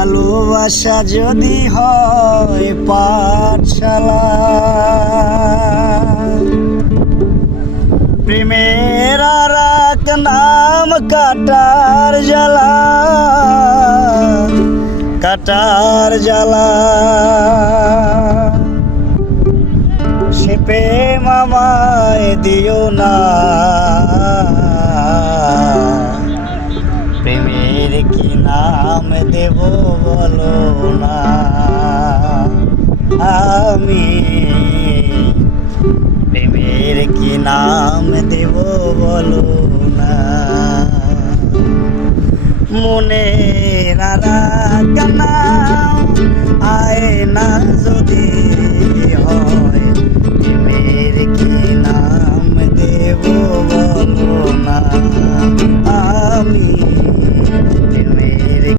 ভালোবাসা যদি হয় পাঠশালা, প্রেমের আর এক নাম কাটার জ্বালা, কাটার জ্বালা। সে প্রেম আমায় দিও না, প্রেমের কি নাম দেব বলো না। আমি প্রেমের কি নাম দেব বলো না। মনে নাম আয় না যদি হয়